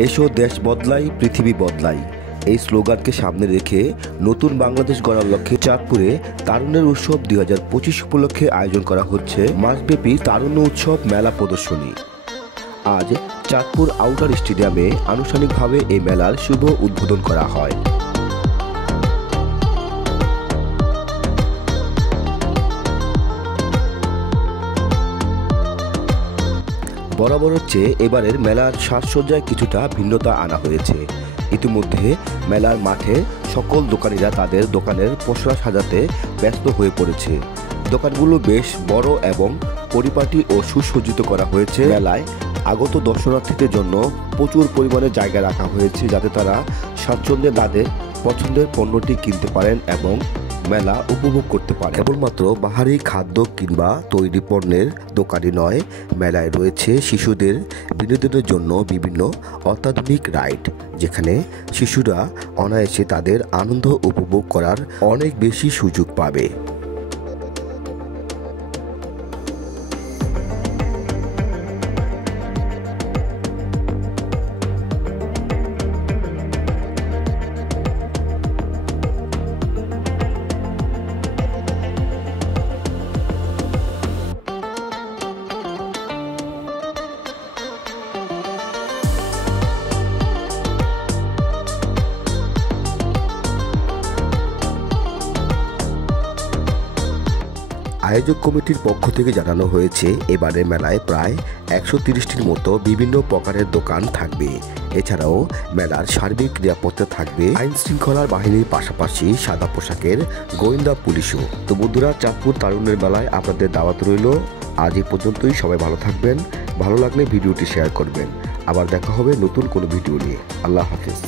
এসো দেশ বদলাই পৃথিবী বদলাই এই স্লোগানকে সামনে রেখে নতুন বাংলাদেশ গড়ার লক্ষ্যে চাঁদপুরে তারুণ্যের উৎসব 2025 উপলক্ষে আয়োজন করা হচ্ছে মাসব্যাপী তারুণ্য উৎসব মেলা প্রদর্শনী। আজ চাঁদপুর আউটার স্টেডিয়ামে আনুষ্ঠানিকভাবে এই মেলার শুভ উদ্বোধন করা হয়। বরাবরের চেয়ে এবারের মেলার সাজসজ্জায় কিছুটা ভিন্নতা আনা হয়েছে। ইতিমধ্যে মেলার মাঠে সকল দোকানিরা তাদের দোকানের পসরা সাজাতে ব্যস্ত হয়ে পড়েছে। দোকানগুলো বেশ বড় এবং পরিপাটি ও সুসজ্জিত করা হয়েছে। মেলায় আগত দর্শনার্থীদের জন্য প্রচুর পরিমাণে জায়গা রাখা হয়েছে, যাতে তারা স্বাচ্ছন্দ্যে তাদের পছন্দের পণ্যটি কিনতে পারেন এবং মেলা উপভোগ করতে পারে। কেবলমাত্র বাহারি খাদ্য কিংবা তৈরি পণ্যের দোকানই নয়, মেলায় রয়েছে শিশুদের বিনোদনের জন্য বিভিন্ন অত্যাধুনিক রাইড, যেখানে শিশুরা অনায়াসে তাদের আনন্দ উপভোগ করার অনেক বেশি সুযোগ পাবে। আয়োজক কমিটির পক্ষ থেকে জানানো হয়েছে, এবারের মেলায় প্রায় 130টির মতো বিভিন্ন প্রকারের দোকান থাকবে। এছাড়াও মেলার সার্বিক নিরাপত্তা থাকবে আইন শৃঙ্খলার বাহিনীর পাশাপাশি সাদা পোশাকের গোয়েন্দা পুলিশও। তো বন্ধুরা, চাঁদপুর তারুণ্যের মেলায় আপনাদের দাওয়াত রইল। আজ এই পর্যন্তই। সবাই ভালো থাকবেন। ভালো লাগলে ভিডিওটি শেয়ার করবেন। আবার দেখা হবে নতুন কোনো ভিডিও নিয়ে। আল্লাহ হাফেজ।